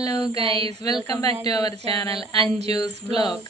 Hello guys, welcome back to our channel Anju's vlog.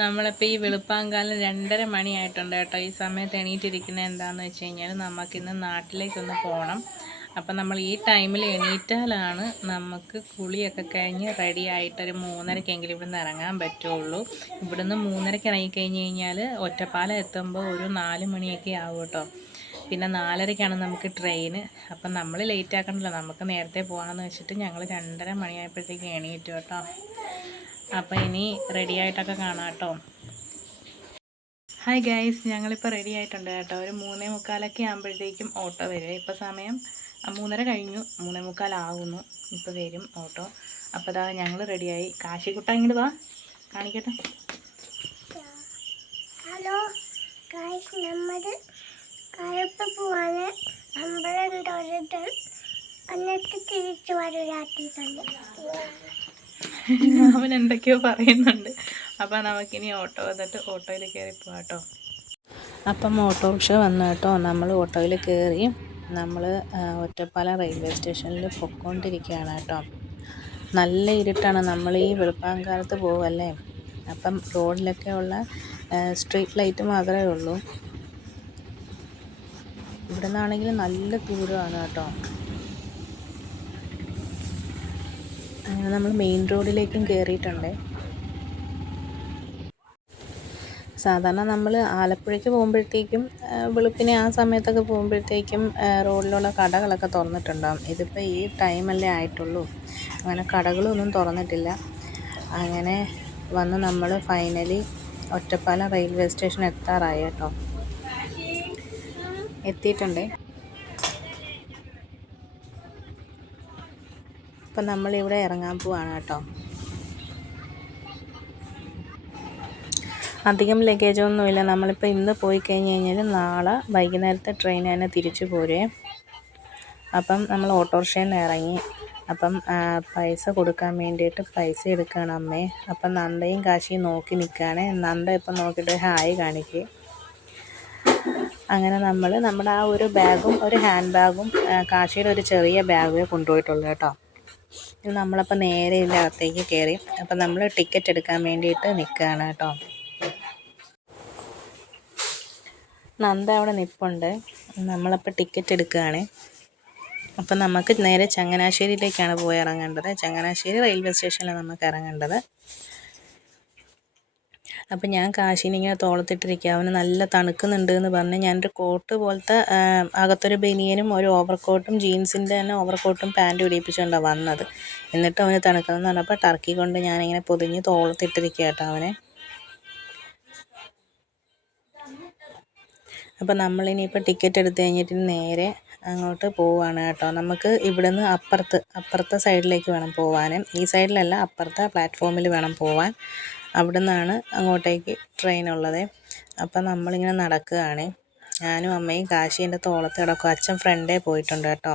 നമ്മളിപ്പോൾ ഈ വെളുപ്പാങ്കാലം 2:30 മണിയായിട്ടുണ്ട് കേട്ടോ. ഈ സമയത്ത് എണീറ്റിരിക്കുന്നത് എന്താണെന്ന് വെച്ച് കഴിഞ്ഞാൽ നമുക്കിന്ന് നാട്ടിലേക്കൊന്ന് പോകണം. അപ്പം നമ്മൾ ഈ ടൈമിൽ എണീറ്റാലാണ് നമുക്ക് കുളിയൊക്കെ കഴിഞ്ഞ് റെഡി ആയിട്ടൊരു 3:30-എങ്കിലും ഇവിടുന്ന് ഇറങ്ങാൻ പറ്റുള്ളൂ. ഇവിടുന്ന് 3:30-ക്ക് ഇറങ്ങിക്കഴിഞ്ഞ് കഴിഞ്ഞാൽ ഒറ്റപ്പാലം എത്തുമ്പോൾ ഒരു 4 മണിയൊക്കെ ആവും കേട്ടോ. പിന്നെ 4:30-ക്കാണ് നമുക്ക് ട്രെയിന്. അപ്പം നമ്മൾ ലേറ്റ് ആക്കണമല്ലോ, നമുക്ക് നേരത്തെ പോകാമെന്ന് വെച്ചിട്ട് ഞങ്ങൾ 2:30 മണിയായപ്പോഴത്തേക്ക് എണീറ്റു കേട്ടോ. അപ്പം ഇനി റെഡി ആയിട്ടൊക്കെ കാണാം കേട്ടോ. ഹായ് ഗൈസ്, ഞങ്ങളിപ്പോൾ റെഡി ആയിട്ടുണ്ട് കേട്ടോ. ഒരു 3:45 ആകുമ്പോഴത്തേക്കും ഓട്ടോ വരും. ഇപ്പോൾ സമയം 3:30 കഴിഞ്ഞു, 3:45 ആകുന്നു. ഇപ്പോൾ വരും ഓട്ടോ. അപ്പോൾ അതാ ഞങ്ങൾ റെഡിയായി. കാശിക്കുട്ട ഇങ്ങോട്ട് വാ, കാണിക്കട്ടെ. ഹലോ ഗൈസ്, നമ്മൾ കറുപ്പ് പോവാണ്. അമ്പലം തൊഴുത് എന്നിട്ട് തിരിച്ചു വരും രാത്രി സമയം. അവൻ എന്തൊക്കെയോ പറയുന്നുണ്ട്. അപ്പം നമുക്കിനി ഓട്ടോ വന്നിട്ട് ഓട്ടോയിൽ കയറി പോകാം കേട്ടോ. അപ്പം ഓട്ടോറിക്ഷ വന്നു കേട്ടോ. നമ്മൾ ഓട്ടോയിൽ കയറി നമ്മൾ ഒറ്റപ്പാലം റെയിൽവേ സ്റ്റേഷനിൽ പൊയ്ക്കൊണ്ടിരിക്കുകയാണ് കേട്ടോ. നല്ല ഇരുട്ടാണ്, നമ്മൾ ഈ വെളുപ്പാങ്കാലത്ത് പോവല്ലേ. അപ്പം റോഡിലൊക്കെ ഉള്ള സ്ട്രീറ്റ് ലൈറ്റ് മാത്രമേ ഉള്ളൂ. ഇവിടെ നിന്നാണെങ്കിൽ നല്ല ദൂരമാണ് കേട്ടോ. അങ്ങനെ നമ്മൾ മെയിൻ റോഡിലേക്കും കയറിയിട്ടുണ്ട്. സാധാരണ നമ്മൾ ആലപ്പുഴയ്ക്ക് പോകുമ്പോഴത്തേക്കും വെളുപ്പിനെ ആ സമയത്തൊക്കെ പോകുമ്പോഴത്തേക്കും റോഡിലുള്ള കടകളൊക്കെ തുറന്നിട്ടുണ്ടാകും. ഇതിപ്പോൾ ഈ ടൈമല്ലേ ആയിട്ടുള്ളൂ, അങ്ങനെ കടകളൊന്നും തുറന്നിട്ടില്ല. അങ്ങനെ വന്ന് നമ്മൾ ഫൈനലി ഒറ്റപ്പാലം റെയിൽവേ സ്റ്റേഷൻ എത്താറായി കേട്ടോ. എത്തിയിട്ടുണ്ട്. അപ്പം നമ്മളിവിടെ ഇറങ്ങാൻ പോവാണ് കേട്ടോ. അധികം ലഗേജൊന്നുമില്ല. നമ്മളിപ്പോൾ ഇന്ന് പോയി കഴിഞ്ഞ് കഴിഞ്ഞാൽ നാളെ വൈകുന്നേരത്തെ ട്രെയിൻ തന്നെ തിരിച്ചു പോരേ. അപ്പം നമ്മൾ ഓട്ടോറിക്ഷയിൽ നിന്ന് ഇറങ്ങി. അപ്പം പൈസ കൊടുക്കാൻ വേണ്ടിയിട്ട് പൈസ എടുക്കുകയാണ് അമ്മേ. അപ്പം നന്ദയും കാശിയും നോക്കി നിൽക്കുകയാണ്. നന്ദ ഇപ്പം നോക്കിയിട്ട് ഹായ് കാണിക്കുക. അങ്ങനെ നമ്മൾ നമ്മുടെ ആ ഒരു ബാഗും ഒരു ഹാൻഡ് ബാഗും കാശിയുടെ ഒരു ചെറിയ ബാഗേ കൊണ്ടുപോയിട്ടുള്ളൂ കേട്ടോ. ഇത് നമ്മളപ്പോൾ നേരെ ഇതിൻ്റെ അകത്തേക്ക് കയറി. അപ്പം നമ്മൾ ടിക്കറ്റ് എടുക്കാൻ വേണ്ടിയിട്ട് നിൽക്കുകയാണ് കേട്ടോ. നന്ദ അവിടെ നിൽപ്പുണ്ട്. നമ്മളപ്പോൾ ടിക്കറ്റ് എടുക്കുകയാണ്. അപ്പം നമുക്ക് നേരെ ചങ്ങനാശ്ശേരിയിലേക്കാണ് പോയി ഇറങ്ങേണ്ടത്. ചങ്ങനാശ്ശേരി റെയിൽവേ സ്റ്റേഷനിലാണ് നമുക്ക് ഇറങ്ങേണ്ടത്. അപ്പം ഞാൻ കാശിനിങ്ങനെ തോളത്തിട്ടിരിക്കുക. അവന് നല്ല തണുക്കുന്നുണ്ട് എന്ന് പറഞ്ഞ് ഞാനൊരു കോട്ട് പോലത്തെ അകത്തൊരു ബനിയനും ഒരു ഓവർകോട്ടും ജീൻസിൻ്റെ തന്നെ ഓവർകോട്ടും പാൻറ്റും ഇടിപ്പിച്ചുകൊണ്ടാണ് വന്നത്. എന്നിട്ട് അവന് തണുക്കുന്നതെന്ന് പറഞ്ഞപ്പോൾ ടർക്കി കൊണ്ട് ഞാനിങ്ങനെ പൊതിഞ്ഞ് തോളത്തിട്ടിരിക്കുക കേട്ടോ അവനെ. അപ്പം നമ്മളിനിയിപ്പോൾ ടിക്കറ്റ് എടുത്ത് കഴിഞ്ഞിട്ട് നേരെ അങ്ങോട്ട് പോവുകയാണ് കേട്ടോ. നമുക്ക് ഇവിടുന്ന് അപ്പുറത്തെ സൈഡിലേക്ക് വേണം പോവാൻ. ഈ സൈഡിലല്ല, അപ്പുറത്തെ പ്ലാറ്റ്ഫോമിൽ വേണം പോവാൻ. അവിടെ നിന്നാണ് അങ്ങോട്ടേക്ക് ട്രെയിൻ ഉള്ളത്. അപ്പം നമ്മളിങ്ങനെ നടക്കുകയാണ്. ഞാനും അമ്മയും കാശി എൻ്റെ തോളത്ത് കിടക്കും. അച്ഛൻ ഫ്രണ്ടേ പോയിട്ടുണ്ട് കേട്ടോ.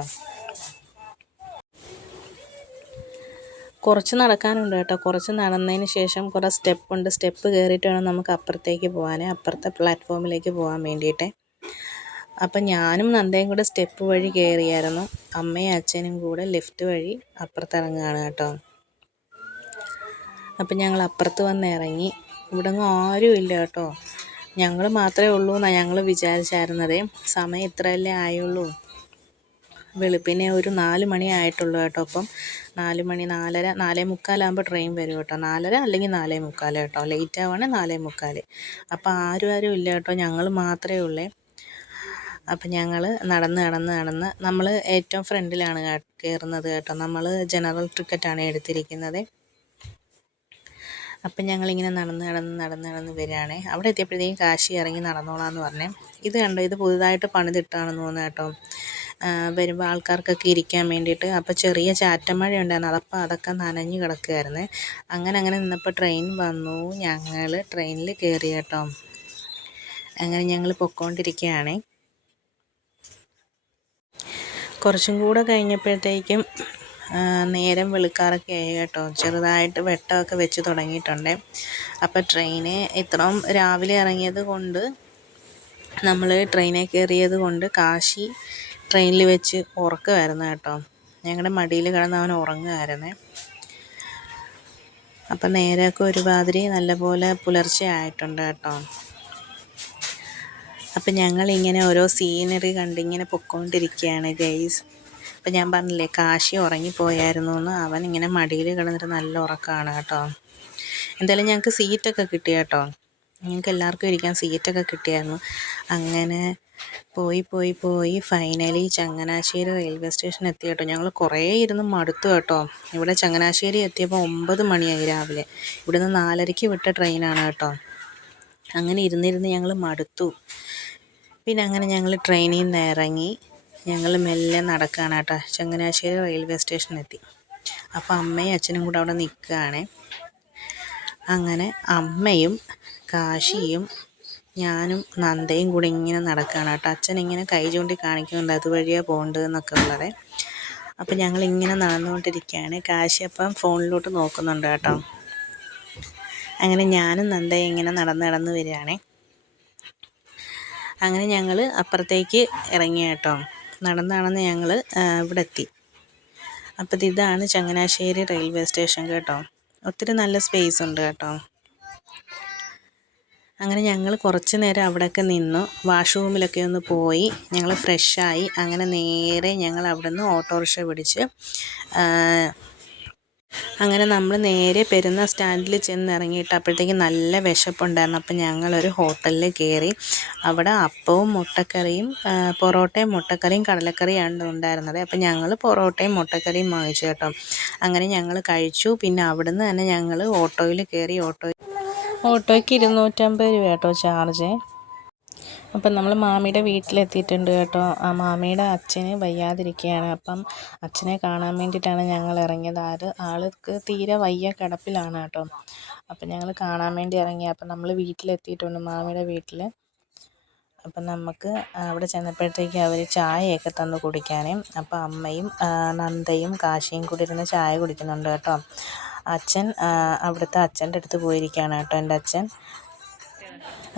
കുറച്ച് നടക്കാനുണ്ട് കേട്ടോ. കുറച്ച് നടന്നതിന് ശേഷം കുറേ സ്റ്റെപ്പുണ്ട്. സ്റ്റെപ്പ് കയറിയിട്ട് വേണം നമുക്ക് അപ്പുറത്തേക്ക് പോകാൻ, അപ്പുറത്തെ പ്ലാറ്റ്ഫോമിലേക്ക് പോകാൻ വേണ്ടിയിട്ട്. അപ്പം ഞാനും നന്ദയും കൂടെ സ്റ്റെപ്പ് വഴി കയറിയായിരുന്നു. അമ്മയും അച്ഛനും കൂടെ ലിഫ്റ്റ് വഴി അപ്പുറത്തിറങ്ങുകയാണ് കേട്ടോ. അപ്പം ഞങ്ങൾ അപ്പുറത്ത് വന്ന് ഇറങ്ങി. ഇവിടെ ഒന്നും ആരും ഇല്ല കേട്ടോ. ഞങ്ങൾ മാത്രമേ ഉള്ളൂ എന്നാണ് ഞങ്ങൾ വിചാരിച്ചായിരുന്നത്. സമയം ഇത്രയല്ലേ ആയുള്ളൂ. വെളുപ്പിനെ ഒരു 4 മണി ആയിട്ടുള്ളൂ കേട്ടോ. അപ്പം 4 മണി 4:30 4:45 ആകുമ്പോൾ ട്രെയിൻ വരും കേട്ടോ. 4:30 അല്ലെങ്കിൽ 4:45 കേട്ടോ. ലേറ്റ് ആവുകയാണെങ്കിൽ 4:45. അപ്പം ആരും ഇല്ല കേട്ടോ, ഞങ്ങൾ മാത്രമേ ഉള്ളേ. അപ്പം ഞങ്ങൾ നടന്ന് നമ്മൾ ഏറ്റവും ഫ്രണ്ടിലാണ് കയറുന്നത് കേട്ടോ. നമ്മൾ ജനറൽ ടിക്കറ്റാണ് എടുത്തിരിക്കുന്നത്. അപ്പം ഞങ്ങളിങ്ങനെ നടന്ന് വരികയാണേ. അവിടെ എത്തിയപ്പോഴത്തേക്കും കാശി ഇറങ്ങി നടന്നോളാമെന്ന് പറഞ്ഞേ. ഇത് കണ്ടോ, ഇത് പുതുതായിട്ട് പണിതിട്ടാണെന്ന് തോന്നുന്നു കേട്ടോ. വരുമ്പോൾ ആൾക്കാർക്കൊക്കെ ഇരിക്കാൻ വേണ്ടിയിട്ട്. അപ്പോൾ ചെറിയ ചാറ്റമഴ ഉണ്ടായിരുന്നു, അപ്പോൾ അതൊക്കെ നനഞ്ഞ് കിടക്കുകയായിരുന്നു. അങ്ങനെ നിന്നപ്പോൾ ട്രെയിൻ വന്നു. ഞങ്ങൾ ട്രെയിനിൽ കയറി കേട്ടോ. അങ്ങനെ ഞങ്ങൾ പൊയ്ക്കൊണ്ടിരിക്കുകയാണ്. കുറച്ചും കൂടെ കഴിഞ്ഞപ്പോഴത്തേക്കും നേരം വെളുക്കാറൊക്കെ ആയി കേട്ടോ. ചെറുതായിട്ട് വെട്ടമൊക്കെ വെച്ച് തുടങ്ങിയിട്ടുണ്ട്. അപ്പോൾ ട്രെയിന് ഇത്രയും രാവിലെ ഇറങ്ങിയത് കൊണ്ട്, നമ്മൾ ട്രെയിനിൽ കയറിയത് കൊണ്ട് കാശി ട്രെയിനിൽ വെച്ച് ഉറക്കമായിരുന്നു കേട്ടോ. ഞങ്ങളുടെ മടിയിൽ കിടന്ന് അവൻ ഉറങ്ങുമായിരുന്നേ. അപ്പം നേരമൊക്കെ ഒരുമാതിരി നല്ലപോലെ പുലർച്ചെ ആയിട്ടുണ്ട് കേട്ടോ. അപ്പം ഞങ്ങളിങ്ങനെ ഓരോ സീനറി കണ്ടിങ്ങനെ പൊയ്ക്കൊണ്ടിരിക്കുകയാണ് ഗൈസ്. അപ്പം ഞാൻ പറഞ്ഞില്ലേ കാശി ഉറങ്ങിപ്പോയായിരുന്നു എന്ന്. അവൻ ഇങ്ങനെ മടിയിൽ കിടന്നിട്ട് നല്ല ഉറക്കമാണ് കേട്ടോ. എന്തായാലും ഞങ്ങൾക്ക് സീറ്റൊക്കെ കിട്ടി കേട്ടോ. ഞങ്ങൾക്ക് എല്ലാവർക്കും ഇരിക്കാൻ സീറ്റൊക്കെ കിട്ടിയായിരുന്നു. അങ്ങനെ പോയി ഫൈനലി ചങ്ങനാശ്ശേരി റെയിൽവേ സ്റ്റേഷൻ എത്തി കേട്ടോ. ഞങ്ങൾ കുറേ ഇരുന്ന് മടുത്തു കേട്ടോ. ഇവിടെ ചങ്ങനാശ്ശേരി എത്തിയപ്പോൾ 9 മണിയായി രാവിലെ. ഇവിടുന്ന് 4:30 വിട്ട ട്രെയിനാണ് കേട്ടോ. അങ്ങനെ ഇരുന്നിരുന്ന് ഞങ്ങൾ മടുത്തു. പിന്നെ അങ്ങനെ ഞങ്ങൾ ട്രെയിനിൽ നിന്ന് ഇറങ്ങി ഞങ്ങൾ മെല്ലെ നടക്കുകയാണ് കേട്ടോ. ചങ്ങനാശ്ശേരി റെയിൽവേ സ്റ്റേഷൻ എത്തി. അപ്പോൾ അമ്മയും അച്ഛനും കൂടെ അവിടെ നിൽക്കുകയാണ്. അങ്ങനെ അമ്മയും കാശിയും ഞാനും നന്ദയും കൂടി ഇങ്ങനെ നടക്കുകയാണ് കേട്ടോ. അച്ഛൻ ഇങ്ങനെ കൈ ചൂണ്ടി കാണിക്കുന്നുണ്ട് അതുവഴിയാണ് പോകേണ്ടത് എന്നൊക്കെ ഉള്ളത്. അപ്പം ഞങ്ങളിങ്ങനെ നടന്നുകൊണ്ടിരിക്കുകയാണ്. കാശി അപ്പം ഫോണിലോട്ട് നോക്കുന്നുണ്ട് കേട്ടോ. അങ്ങനെ ഞാനും നന്ദയും ഇങ്ങനെ നടന്ന് വരികയാണേ. അങ്ങനെ ഞങ്ങൾ അപ്പുറത്തേക്ക് ഇറങ്ങി കേട്ടോ. നടന്ന് ഞങ്ങൾ ഇവിടെ എത്തി. അപ്പം ഇതാണ് ചങ്ങനാശ്ശേരി റെയിൽവേ സ്റ്റേഷൻ കേട്ടോ. ഒത്തിരി നല്ല സ്പേസ് ഉണ്ട് കേട്ടോ. അങ്ങനെ ഞങ്ങൾ കുറച്ച് നേരം അവിടെയൊക്കെ നിന്നു. വാഷ്റൂമിലൊക്കെ ഒന്ന് പോയി ഞങ്ങൾ ഫ്രഷായി. അങ്ങനെ നേരെ ഞങ്ങൾ അവിടെ നിന്ന് ഓട്ടോറിക്ഷ പിടിച്ച് അങ്ങനെ നമ്മൾ നേരെ പെരുന്ന സ്റ്റാൻഡിൽ ചെന്ന് ഇറങ്ങിയിട്ട് അപ്പോഴത്തേക്ക് നല്ല വിശപ്പുണ്ടായിരുന്നു. അപ്പം ഞങ്ങളൊരു ഹോട്ടലിൽ കയറി. അവിടെ അപ്പവും മുട്ടക്കറിയും പൊറോട്ടയും മുട്ടക്കറിയും കടലക്കറിയാണ് ഉണ്ടായിരുന്നത്. അപ്പം ഞങ്ങൾ പൊറോട്ടയും മുട്ടക്കറിയും വാങ്ങിച്ചു കേട്ടോ. അങ്ങനെ ഞങ്ങൾ കഴിച്ചു. പിന്നെ അവിടുന്ന് തന്നെ ഞങ്ങൾ ഓട്ടോയിൽ കയറി. ഓട്ടോയ്ക്ക് 250 രൂപ കേട്ടോ ചാർജ്. അപ്പം നമ്മൾ മാമിയുടെ വീട്ടിലെത്തിയിട്ടുണ്ട് കേട്ടോ. ആ മാമിയുടെ അച്ഛന് വയ്യാതിരിക്കുകയാണ്. അപ്പം അച്ഛനെ കാണാൻ വേണ്ടിയിട്ടാണ് ഞങ്ങൾ ഇറങ്ങിയത്. ആൾക്ക് തീരെ വയ്യ കിടപ്പിലാണ് കേട്ടോ. അപ്പം ഞങ്ങൾ കാണാൻ വേണ്ടി ഇറങ്ങി. അപ്പം നമ്മൾ വീട്ടിലെത്തിയിട്ടുണ്ട് മാമിയുടെ വീട്ടിൽ. അപ്പം നമുക്ക് അവിടെ ചെന്നപ്പോഴത്തേക്ക് അവർ ചായയൊക്കെ തന്ന് കുടിക്കാനേ. അപ്പം അമ്മയും നന്ദയും കാശിയും കൂടി ഇരുന്ന് ചായ കുടിക്കുന്നുണ്ട് കേട്ടോ. അച്ഛൻ അവിടുത്തെ അച്ഛൻ്റെ അടുത്ത് പോയിരിക്കുകയാണ് കേട്ടോ, എൻ്റെ അച്ഛൻ.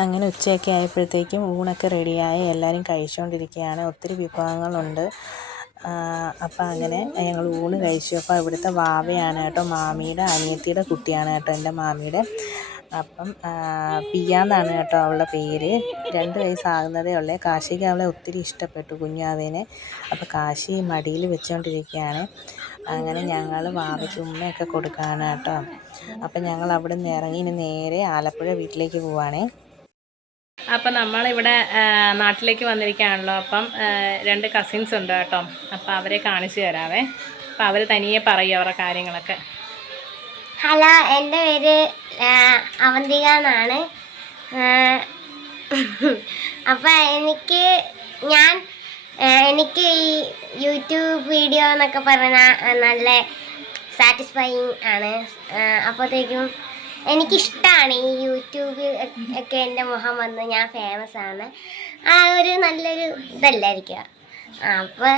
അങ്ങനെ ഉച്ചയൊക്കെ ആയപ്പോഴത്തേക്കും ഊണൊക്കെ റെഡിയായി. എല്ലാവരും കഴിച്ചുകൊണ്ടിരിക്കുകയാണ്. ഒത്തിരി വിഭവങ്ങളുണ്ട്. അപ്പം അങ്ങനെ ഞങ്ങൾ ഊണ് കഴിച്ചു. അപ്പോൾ ഇവിടുത്തെ വാവയാണ് കേട്ടോ, മാമിയുടെ അനിയത്തിയുടെ കുട്ടിയാണ് കേട്ടോ, എൻ്റെ മാമിയുടെ. അപ്പം പിയ എന്നാണ് കേട്ടോ അവളുടെ പേര്. 2 വയസ്സാകുന്നതേ ഉള്ളേ. കാശിക്ക് അവളെ ഒത്തിരി ഇഷ്ടപ്പെട്ടു, കുഞ്ഞാവേനെ. അപ്പോൾ കാശി മടിയിൽ വെച്ചുകൊണ്ടിരിക്കുകയാണ്. അങ്ങനെ ഞങ്ങൾ വാവയ്ക്ക് ഉമ്മയൊക്കെ കൊടുക്കുകയാണ് കേട്ടോ. അപ്പം ഞങ്ങൾ അവിടെ നിന്ന് ഇറങ്ങി ഇനി നേരെ ആലപ്പുഴ വീട്ടിലേക്ക് പോവുകയാണേ. അപ്പം നമ്മളിവിടെ നാട്ടിലേക്ക് വന്നിരിക്കുകയാണല്ലോ. അപ്പം 2 കസിൻസ് ഉണ്ട് കേട്ടോ. അപ്പം അവരെ കാണിച്ചു തരാവേ. അപ്പം അവർ തനിയെ പറയും അവരുടെ കാര്യങ്ങളൊക്കെ. ഹലോ, എൻ്റെ പേര് അവന്തിക എന്നാണ്. അപ്പം എനിക്ക് ഈ യൂട്യൂബ് വീഡിയോ എന്നൊക്കെ പറഞ്ഞാൽ നല്ല സാറ്റിസ്ഫൈയിങ് ആണ്. അപ്പോഴത്തേക്കും എനിക്കിഷ്ടമാണ് ഈ യൂട്യൂബ് ഒക്കെ എൻ്റെ മുഖം വന്ന് ഞാൻ ഫേമസ് ആണ്. ആ ഒരു നല്ലൊരു ഇതല്ലായിരിക്കുക. അപ്പോൾ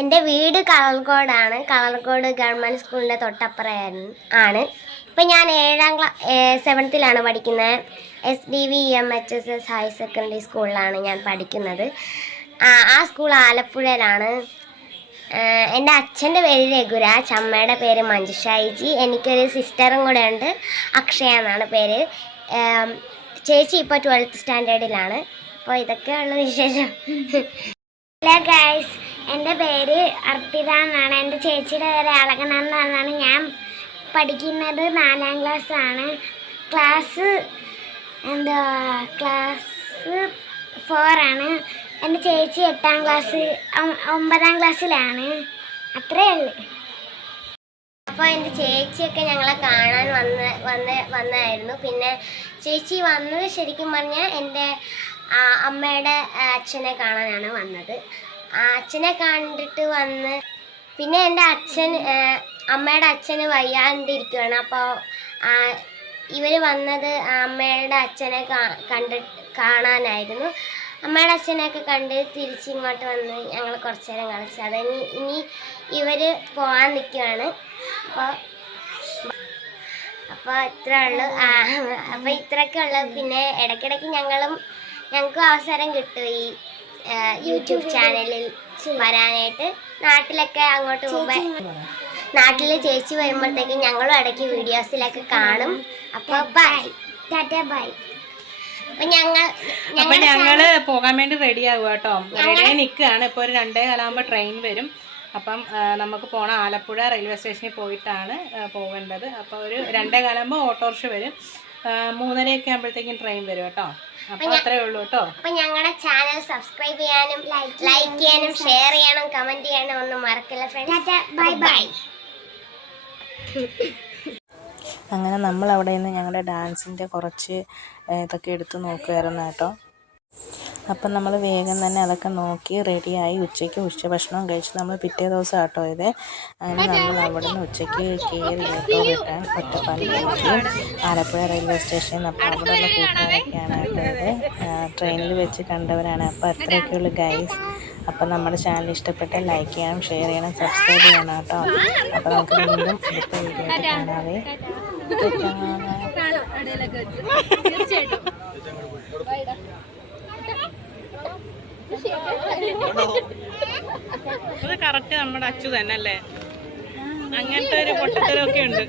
എൻ്റെ വീട് കളർക്കോടാണ്. കളർക്കോട് ഗവൺമെൻറ് സ്കൂളിൻ്റെ തൊട്ടപ്പുറമാണ്. ഇപ്പം ഞാൻ 7th പഠിക്കുന്നത്. SDVMHSS ഹയർ സെക്കൻഡറി സ്കൂളിലാണ് ഞാൻ പഠിക്കുന്നത്. ആ സ്കൂൾ ആലപ്പുഴയിലാണ്. എൻ്റെ അച്ഛൻ്റെ പേര് രഘുരാജ്, അമ്മയുടെ പേര് മഞ്ജുഷായിജി. എനിക്കൊരു സിസ്റ്ററും കൂടെ ഉണ്ട്, അക്ഷയ എന്നാണ് പേര്. ചേച്ചി ഇപ്പോൾ 12th സ്റ്റാൻഡേർഡിലാണ്. അപ്പോൾ ഇതൊക്കെയുള്ള വിശേഷം. ഹലോ ഗൈസ്, എൻ്റെ പേര് അർപ്പിത എന്നാണ്. എൻ്റെ ചേച്ചിയുടെ പേര് അളകന എന്നാണ്. ഞാൻ പഠിക്കുന്നത് 4ാം ക്ലാസ്സാണ്. ക്ലാസ് 4 ആണ്. എൻ്റെ ചേച്ചി 8ാം ക്ലാസ് 9ാം ക്ലാസ്സിലാണ്. അത്രയേ ഉള്ളൂ. അപ്പോൾ എൻ്റെ ചേച്ചിയൊക്കെ ഞങ്ങളെ കാണാൻ വന്നായിരുന്നു. പിന്നെ ചേച്ചി വന്നത് ശരിക്കും പറഞ്ഞാൽ എൻ്റെ അമ്മയുടെ അച്ഛനെ കാണാനാണ് വന്നത്. അച്ഛനെ കണ്ടിട്ട് വന്ന് പിന്നെ എൻ്റെ അമ്മയുടെ അച്ഛന് വയ്യാണ്ടിരിക്കുകയാണ്. അപ്പോൾ ഇവർ വന്നത് അമ്മയുടെ അച്ഛനെ കാണാനായിരുന്നു. അമ്മയുടെ അച്ഛനെയൊക്കെ കണ്ട് തിരിച്ചിങ്ങോട്ട് വന്ന് ഞങ്ങൾ കുറച്ച് നേരം കളിച്ചു. ഇനി ഇവർ പോകാൻ നിൽക്കുകയാണ്. അപ്പോൾ ഇത്രേ ഉള്ളൂ. അപ്പോൾ ഇത്രയൊക്കെ ഉള്ളു. പിന്നെ ഇടയ്ക്കിടയ്ക്ക് ഞങ്ങൾക്കും അവസരം കിട്ടും ഈ യൂട്യൂബ് ചാനലിൽ വരാനായിട്ട്. നാട്ടിലൊക്കെ അങ്ങോട്ട് പോകുമ്പോൾ നാട്ടിൽ ചേച്ചി വരുമ്പോഴത്തേക്ക് ഞങ്ങളും ഇടയ്ക്ക് വീഡിയോസിലൊക്കെ കാണും. അപ്പോൾ ബൈ, ടാറ്റ ബൈ. അപ്പൊ ഞങ്ങള് പോകാൻ വേണ്ടി റെഡി ആവുക കേട്ടോ. റെഡിയായി നിൽക്കുകയാണ്. ഇപ്പോൾ ഒരു 2:15 ട്രെയിൻ വരും. അപ്പം നമുക്ക് പോകണം ആലപ്പുഴ റെയിൽവേ സ്റ്റേഷനിൽ പോയിട്ടാണ് പോകേണ്ടത്. അപ്പോൾ ഒരു 2:15 ഓട്ടോറിക്ഷ വരും. 3:30 ആകുമ്പോഴത്തേക്കും ട്രെയിൻ വരും കേട്ടോ. അപ്പോൾ അത്രേ ഉള്ളൂ കേട്ടോ. അപ്പം ഞങ്ങളുടെ ചാനൽ സബ്സ്ക്രൈബ് ചെയ്യാനും ലൈക്ക് ചെയ്യാനും ഷെയർ ചെയ്യണം കമൻറ്റ് ചെയ്യണം ഒന്നും മറക്കില്ല ഫ്രണ്ട്സ്. Bye bye. അങ്ങനെ നമ്മൾ അവിടെ നിന്ന് ഞങ്ങളുടെ ഡാൻസിൻ്റെ കുറച്ച് ഇതൊക്കെ എടുത്ത് നോക്കുമായിരുന്നു കേട്ടോ. അപ്പം നമ്മൾ വേഗം തന്നെ അതൊക്കെ നോക്കി റെഡിയായി ഉച്ചയ്ക്ക് ഉച്ചഭക്ഷണം കഴിച്ച് നമ്മൾ പിറ്റേ ദിവസം കേട്ടോ ഇത്. അങ്ങനെ നമ്മൾ അവിടെ നിന്ന് ഉച്ചയ്ക്ക് കയറി കേട്ടോ റിട്ടേൺ ഒറ്റപ്പാലത്തേക്ക് ആലപ്പുഴ റെയിൽവേ സ്റ്റേഷനിൽ. അപ്പോൾ അവിടെയുള്ള കൂട്ടുകാരൊക്കെയാണ് കേട്ടോ ഇത്. ട്രെയിനിൽ വെച്ച് കണ്ടവരാണ്. അപ്പോൾ അത്രയൊക്കെയുള്ളൂ ഗൈസ്. അപ്പം നമ്മുടെ ചാനൽ ഇഷ്ടപ്പെട്ട ലൈക്ക് ചെയ്യണം, ഷെയർ ചെയ്യണം, സബ്സ്ക്രൈബ് ചെയ്യണം കേട്ടോ. അപ്പോൾ നമുക്ക് വീണ്ടും അടുത്ത വീഡിയോ ആയിട്ട് കാണാവേ. ഇത് കറക്റ്റ് നമ്മുടെ അച്ചു തന്നെ അല്ലേ? അങ്ങനത്തെ ഒരു പൊട്ടത്തരമൊക്കെ ഉണ്ട്.